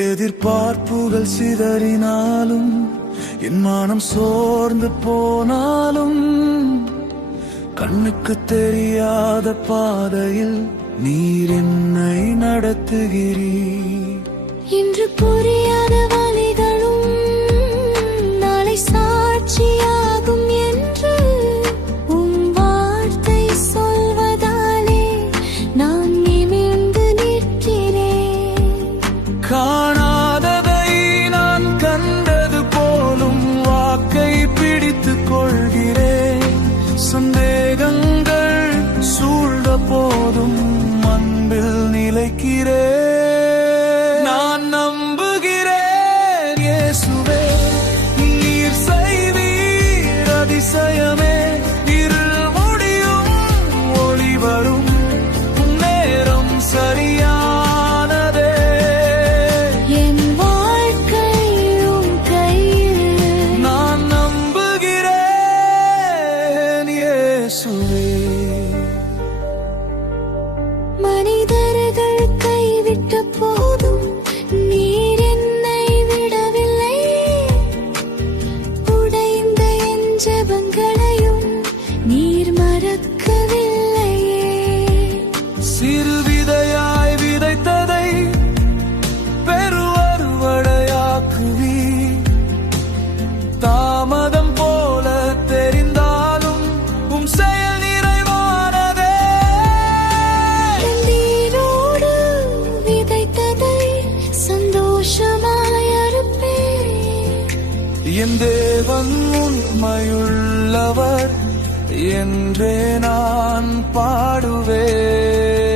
எதிர்பார்ப்புகள் சிதறினாலும் என் மனம் சோர்ந்து போனாலும் கண்ணுக்கு தெரியாத பாதையில் நீர் என்னை நடத்துகிறீர். இன்று புரியாத வழிகளும் நாளை சாட்சியாகும் என்று உம் வார்த்தை சொல்வதாலே நான் நிமிர்ந்து நிற்கிறேன். காணாததை நான் கண்டது போலும் வாக்கை பிடித்துக் கொள்கிறேன். சந்தேகங்கள் சூழ்ந்த போதும் அன்பில் நிலைக்கிறேன். நான் நம்புகிறேன் இயேசுவே, நீர் செய்வீர் அதிசயமே. இருள் முடியும், ஒளி வரும், நேரம் சரியானதே. என் வாழ்க்கை உம் கையில் நான் நம்புகிறேன் இயேசுவே. மனிதர்கள் கைவிட்ட போதும் நீர் என்னை விடவில்லை. உடைந்த என் ஜெபங்களையும் நீர் மறக்கவில்லையே. சிறு விதையாய் விதைத்ததை பெருவருவடையாக்குவி. தாமதம் போல தெரிந்தாலும் உம் செயல் நிறைவானதே. நீரோடு விதைத்ததை சந்தோஷமாய் அறுப்பேன். என் தேவன் உண்மையுள்ளவர் என்றே நான் பாடுவேன்.